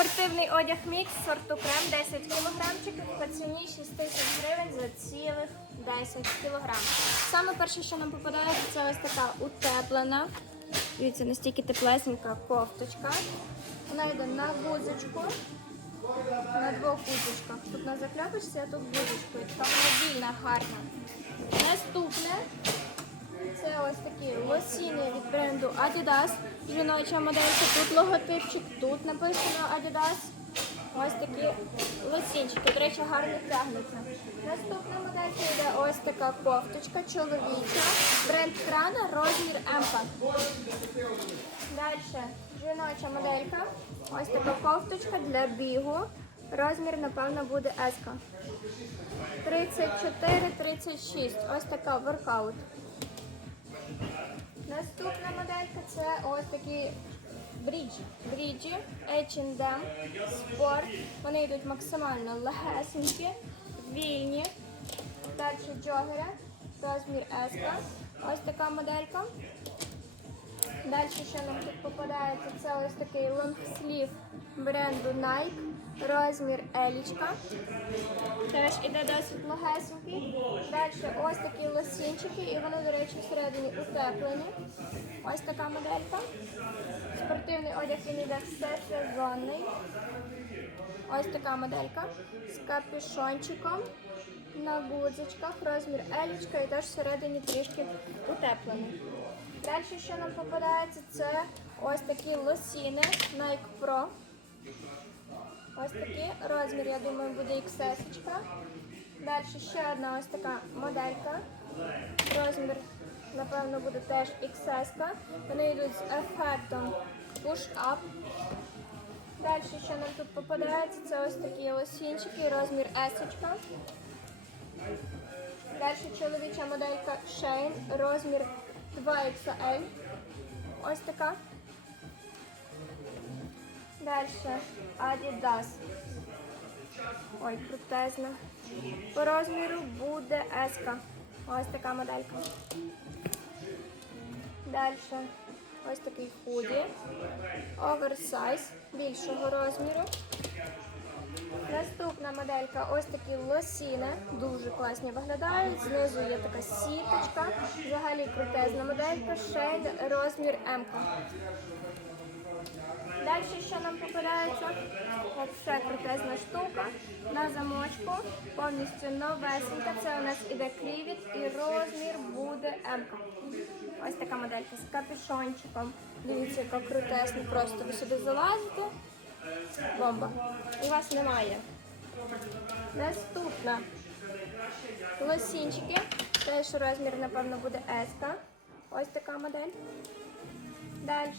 Спортивний одяг мікс сорту крем 10 кілограмчиків по ціні 6 тисяч гривень за цілих 10 кілограм. Саме перше, що нам попадається, це ось така утеплена. Дивіться, настільки теплесенька кофточка. Вона йде на гузочку, на двох гузочках. Тут на закльопочці, а тут гузочкою. Така вона вільна, гарна. Наступне це ось такі лосіни від бренду Adidas. Жіноча моделька. Тут логотипчик, тут написано Adidas. Ось такі лосінчики. До речі, гарно тягнуться. Наступна моделька йде ось така кофточка чоловіча. Бренд крана, розмір Емпа. Далі жіноча моделька. Ось така кофточка для бігу. Розмір, напевно, буде S. 34-36. Ось така воркаут. Це ось такі бріджі. Бріджі H&M Sport. Вони йдуть максимально легесенькі, вільні. Далі джогери, розмір S. Ось така моделька. Далі що нам тут попадається, це ось такий лонгслів бренду Nike, розмір Елічка. Теж іде досить легесенький. Далі ось такі лосінчики, і вони, до речі, всередині утеплені. Ось така моделька. Спортивний одяг він іде все сезонний. Ось така моделька з капюшончиком на гудзичках, розмір Елічка і теж всередині трішки утеплений. Далі, що нам попадається, це ось такі лосіни Nike Pro. Ось такий розмір, я думаю, буде XS. Далі ще одна ось така моделька. Розмір, напевно, буде теж XS. Вони йдуть з ефектом push-up. Далі, що нам тут попадається, це ось такі лосінчики, розмір S. Далі чоловіча моделька Shane, розмір 2XL. Ось така. Далі Adidas. Ой, крутезна. По розміру буде S. Ось така моделька. Далі ось такий худі. Оверсайз більшого розміру. Наступна моделька ось такі лосіни, дуже класні виглядають. Знизу є така сіточка. Взагалі крутезна моделька, шейд, розмір М. Далі що нам попадається? Ще крутезна штука на замочку. Повністю новесенька. Це у нас іде клівіт і розмір буде М. Ось така моделька з капюшончиком. Дивіться, яка крутезна. Просто ви сюди залазите. Бомба. І вас немає. Наступна. Лосінчики. Теж розмір, напевно, буде S. Ось така модель. Далі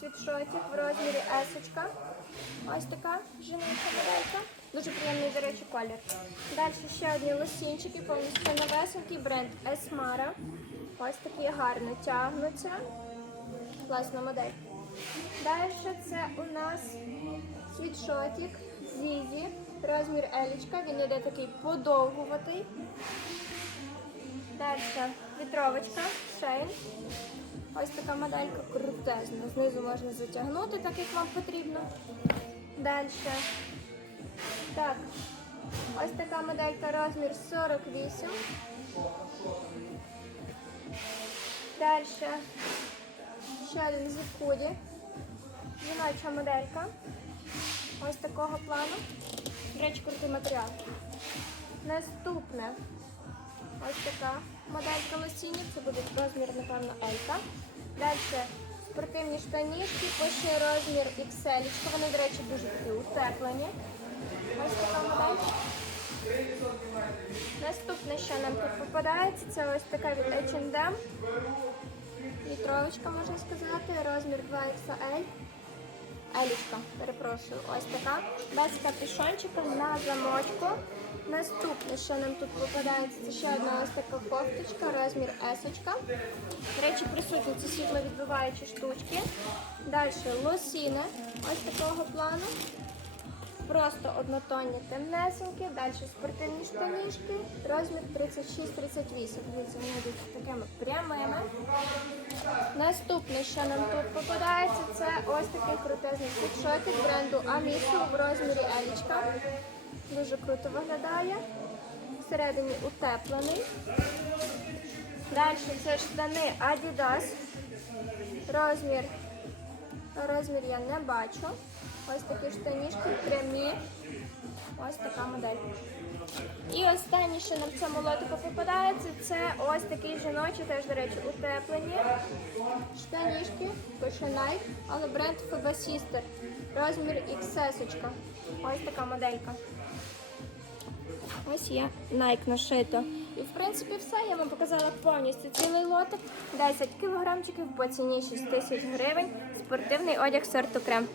світшотик в розмірі S. Ось така жіноча моделька. Дуже приємний, до речі, колір. Далі ще одні лосінчики, повністю новесенький бренд Esmara. Ось такі гарно тягнуться. Класна модель. Далі це у нас світшотик Зізі, розмір Елічка, він іде такий подовгуватий. Далі вітровочка, шейн. Ось така моделька крутезна. Знизу можна затягнути, так як вам потрібно. Далі. Так, ось така моделька розмір 48. Далі. Ще один зіпхуді. Жіноча моделька. Ось такого плану. До речі, крутий матеріал. Наступне. Ось така моделька лосінів. Це буде розмір, напевно, Елька. Далі спортивні штанішки, по ще розмір XL. Вони, до речі, дуже такі утеплені. Ось така модель. Наступне, що нам тут попадається, це ось така від H&M. Літровочка, можна сказати, розмір 2XL. Елічка, перепрошую, ось така. Без капюшончика на замочку. Наступне, що нам тут попадається, це ще одна ось така кофточка, розмір S. До речі, присутні ці світловідбиваючі штучки. Далі лосіни ось такого плану. Просто однотонні темнесенькі, далі спортивні штанішки, розмір 36-38. Дивіться, вони йдуть такими прямими. Наступне, що нам тут попадається, це ось такий крутезний світшотик бренду Amisu в розмірі Елічка. Дуже круто виглядає. Всередині утеплений. Далі це штани Adidas. Розмір. Розмір я не бачу. Ось такі штанішки прямі. Ось така модель. І останнє, що нам в цьому лотику попадається, це ось такі жіночі, теж, до речі, утеплені штанішки, пише але бренд FB Sister. Розмір XS. -очка. Ось така моделька. Ось є Nike нашито. І в принципі все. Я вам показала повністю цілий лотик. 10 кілограмчиків по ціні 6 тисяч гривень. Спортивний одяг сорту крем.